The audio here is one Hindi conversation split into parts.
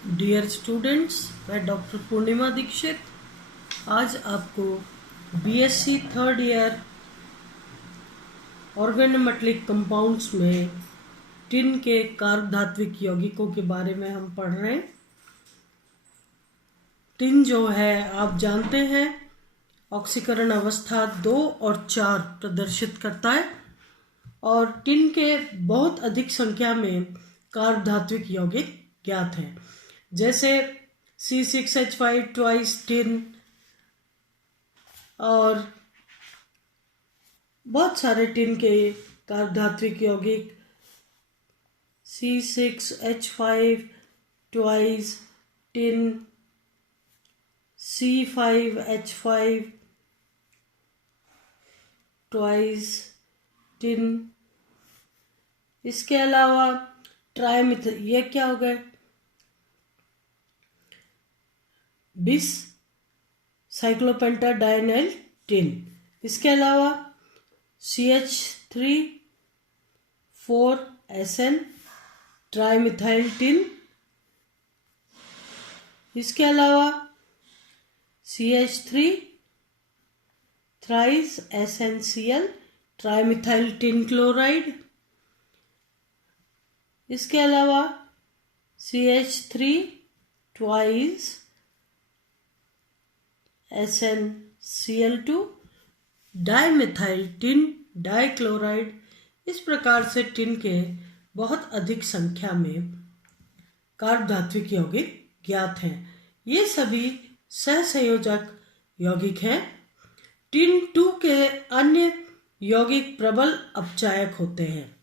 डियर स्टूडेंट्स, मैं डॉक्टर पूर्णिमा दीक्षित आज आपको BSc third year organometallic compounds में टिन के कार्बधात्विक यौगिकों के बारे में हम पढ़ रहे हैं। टिन जो है आप जानते हैं ऑक्सीकरण अवस्था 2 और 4 प्रदर्शित करता है और टिन के बहुत अधिक संख्या में कार्बधात्विक यौगिक ज्ञात हैं, जैसे C6H5 ट्वाइस टिन और बहुत सारे टिन के कार्बधात्विक यौगिक C6H5 twice tin, C5H5 twice tin. इसके अलावा ट्राइमिथाइल, ये क्या हो गए, बिस साइक्लोपेंटाडाइनाइल टिन। इसके अलावा CH3 4SN ट्राइमिथाइल टिन। इसके अलावा CH3 thrice SnCl trimethyl tin chloride. इसके अलावा CH3 twice SnCl2 dimethyl tin dichloride. इस प्रकार से टिन के बहुत अधिक संख्या में कार्बधात्विक यौगिक ज्ञात हैं। ये सभी सहसंयोजक यौगिक हैं। टिन 2 के अन्य यौगिक प्रबल अपचायक होते हैं।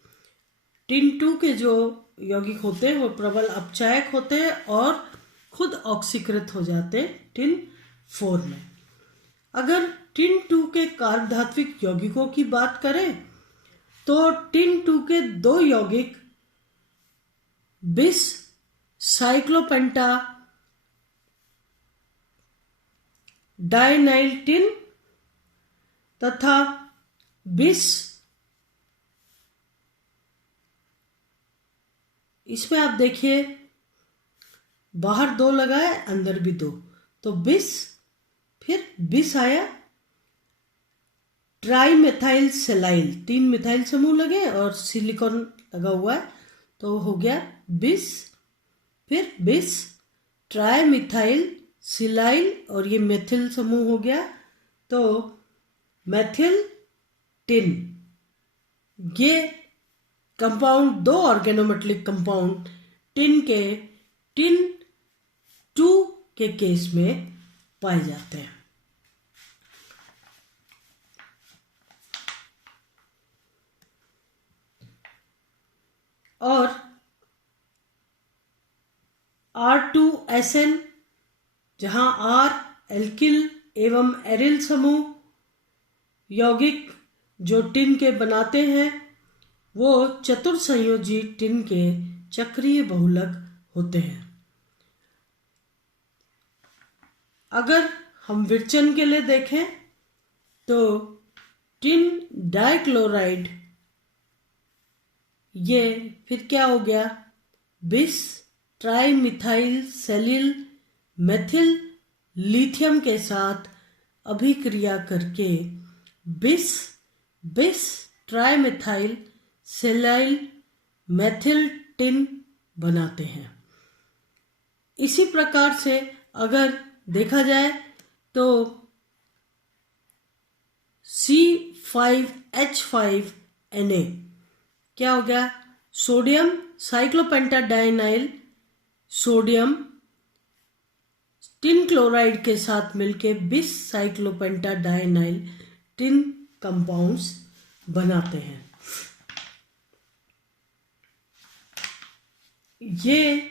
टिन 2 के जो यौगिक होते हैं वो प्रबल अपचायक होते हैं और खुद ऑक्सीकृत हो जाते हैं टिन 4 में। अगर टिन 2 के कार्बधात्विक यौगिकों की बात करें तो टिन 2 के 2 यौगिक बिस साइक्लोपेंटा डाइनाइल टिन तथा बिस, इसमें आप देखिए बाहर 2 लगा है, अंदर भी 2, तो बिस, फिर बिस आया, ट्राइमेथाइल सेलाइल, 3 मिथाइल समूह लगे और सिलिकॉन लगा हुआ है तो हो गया बिस, फिर बिस ट्राइमिथाइल सिलाइल और ये मेथिल समूह हो गया तो मेथिल टिन। ये कंपाउंड 2 ऑर्गेनोमेटेलिक कंपाउंड टिन 2 के केस में पाए जाते हैं। और R2SN, जहां R एल्किल एवं एरिल समूह यौगिक जो टिन के बनाते हैं वो चतुर्संयोजी टिन के चक्रीय बहुलक होते हैं। अगर हम विरचन के लिए देखें तो टिन डाइक्लोराइड, ये फिर क्या हो गया, बिस ट्राइमिथाइल सेलिल मेथिल लिथियम के साथ अभिक्रिया करके बिस ट्राइमिथाइल सेलाइल मेथिल टिन बनाते हैं। इसी प्रकार से अगर देखा जाए तो C5H5Na क्या हो गया, sodium cyclopentadienyl sodium tin chloride के साथ मिलके बिस साइक्लोपेंटाडाइनाइल टिन कंपाउंड्स बनाते हैं। ये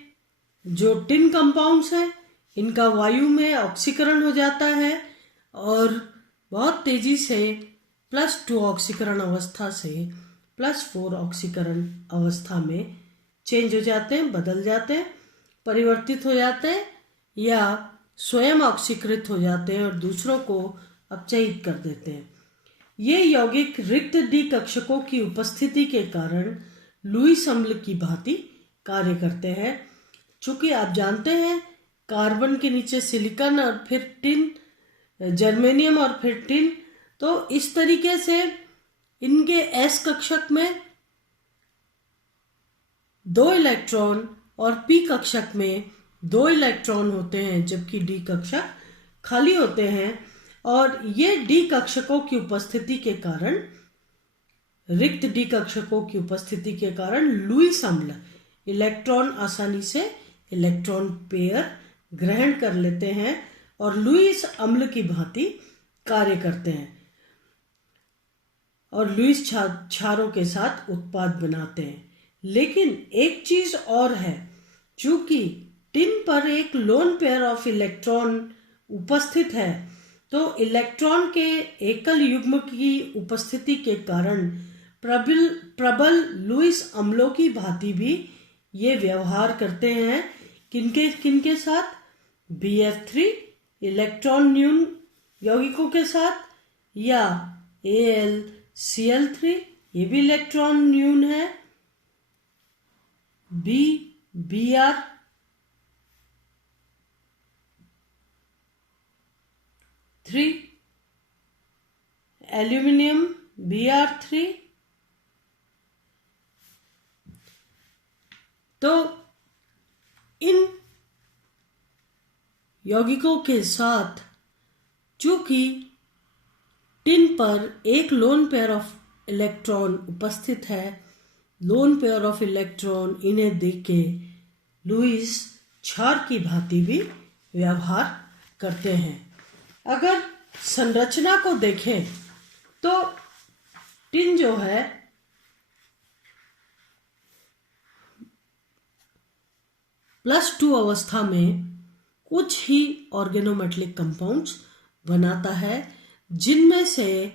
जो टिन कंपाउंड्स हैं इनका वायु में ऑक्सीकरण हो जाता है और बहुत तेजी से +2 ऑक्सीकरण अवस्था से +4 ऑक्सीकरण अवस्था में चेंज हो जाते हैं, बदल जाते हैं, परिवर्तित हो जाते हैं या स्वयं ऑक्सीकृत हो जाते हैं और दूसरों को अपचयित कर देते हैं। ये यौगिक रिक्त डी कक्षकों की उपस्थिति के कारण लुईस अम्ल की भांति कार्य करते हैं चूंकि आप जानते हैं कार्बन के नीचे सिलिकॉन और फिर टिन, जर्मेनियम और फिर टिन, तो इस तरीके से इनके s कक्षक में 2 इलेक्ट्रॉन और p कक्षक में 2 इलेक्ट्रॉन होते हैं, जबकि d कक्षक खाली होते हैं। और ये d कक्षकों की उपस्थिति के कारण, रिक्त d कक्षकों की उपस्थिति के कारण लुईस अम्ल इलेक्ट्रॉन आसानी से इलेक्ट्रॉन पेयर ग्रहण कर लेते हैं और लुईस अम्ल की भांति कार्य करते हैं और लुईस क्षारों के साथ उत्पाद बनाते हैं। लेकिन एक चीज और है, चूंकि टिन पर एक लोन पेयर ऑफ इलेक्ट्रॉन उपस्थित है, तो इलेक्ट्रॉन के एकल युग्म की उपस्थिति के कारण प्रबल लुईस अम्लों की भांति भी ये व्यवहार करते हैं। किनके साथ? BF3 इलेक्ट्रॉन न्यून यौगिकों के साथ, या AlCl3 ये भी इलेक्ट्रॉन न्यून है, Br एल्यूमिनियम Br3। तो इन यौगिकों के साथ चूंकि टिन पर एक लोन पेयर ऑफ इलेक्ट्रॉन उपस्थित है, लोन पेयर ऑफ इलेक्ट्रॉन इन्हें देख के लुईस क्षार की भांति भी व्यवहार करते हैं। अगर संरचना को देखें तो टिन जो है +2 अवस्था में कुछ ही ऑर्गेनोमेटेलिक कंपाउंड्स बनाता है, जिनमें से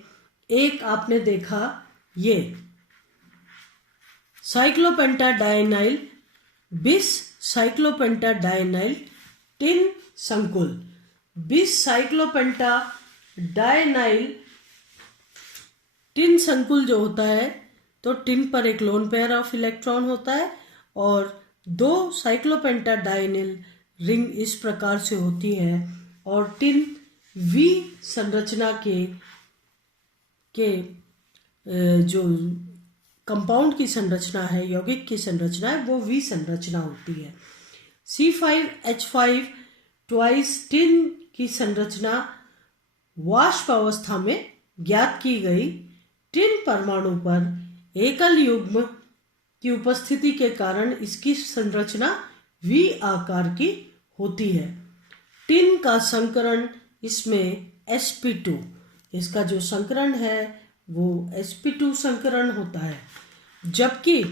एक आपने देखा ये साइक्लोपेंटाडाइनाइल बिस साइक्लोपेंटाडाइनाइल टिन संकुल। बिस साइक्लोपेंटाडाइनाइल टिन संकुल जो होता है, तो टिन पर एक लोन पेयर ऑफ इलेक्ट्रॉन होता है और 2 साइक्लोपेंटाडाइनाइल रिंग इस प्रकार से होती है और टिन V संरचना के जो कंपाउंड की संरचना है, यौगिक की संरचना है, वो V संरचना होती है। C5H5 ट्वाइस टिन की संरचना वाष्प अवस्था में ज्ञात की गई। टिन परमाणु पर एकल युग्म की उपस्थिति के कारण इसकी संरचना V आकार की होती है। टिन का संकरण इसमें sp2, इसका जो संकरण है वो sp2 संकरण होता है, जबकि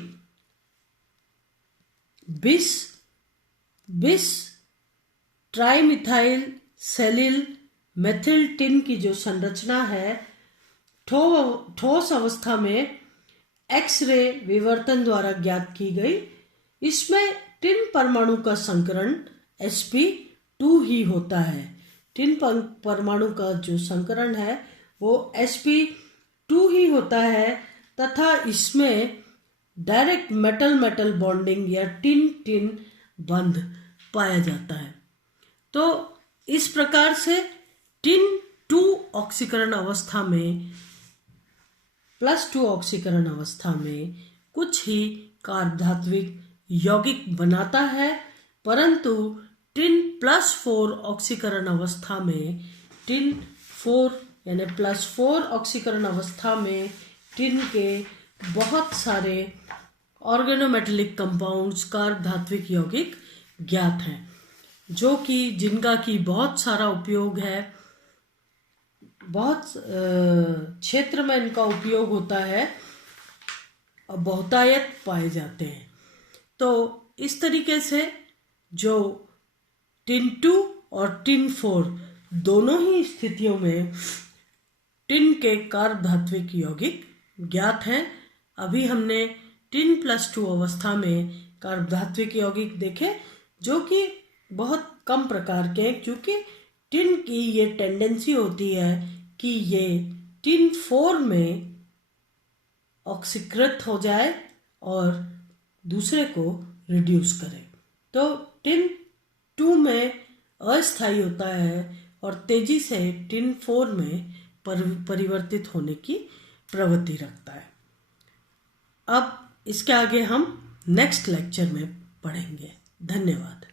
बिस ट्राइमिथाइल सेलिल मेथिल टिन की जो संरचना है ठोस अवस्था में एक्स-रे विवर्तन द्वारा ज्ञात की गई। इसमें टिन परमाणु का संकरण sp2 ही होता है। टिन परमाणु का जो संकरण है वो sp2 ही होता है तथा इसमें डायरेक्ट मेटल बॉन्डिंग या टिन टिन बंध पाया जाता है। तो इस प्रकार से टिन 2 ऑक्सीकरण अवस्था में +2 ऑक्सीकरण अवस्था में कुछ ही कार्बधात्विक यौगिक बनाता है, परंतु टिन +4 ऑक्सीकरण अवस्था में टिन 4 यानी +4 ऑक्सीकरण अवस्था में टिन के बहुत सारे ऑर्गेनोमेटेलिक कंपाउंड्स कार्बधात्विक यौगिक ज्ञात हैं, जो कि जिनका की बहुत सारा उपयोग है, बहुत क्षेत्र में इनका उपयोग होता है और बहुतायत पाए जाते हैं। तो इस तरीके से जो टिन 2 और टिन 4 दोनों ही स्थितियों में टिन के कार्बधात्विक यौगिक ज्ञात हैं। अभी हमने टिन +2 अवस्था में कार्बधात्विक यौगिक देखे, जो कि बहुत कम प्रकार के हैं, क्योंकि टिन की ये टेंडेंसी होती है कि ये टिन 4 में ऑक्सीकृत हो जाए और दूसरे को रिड्यूस करे। तो टिन 2 में अस्थायी होता है और तेजी से टिन 4 में परिवर्तित होने की प्रवृत्ति रखता है। अब इसके आगे हम नेक्स्ट लेक्चर में पढ़ेंगे। धन्यवाद।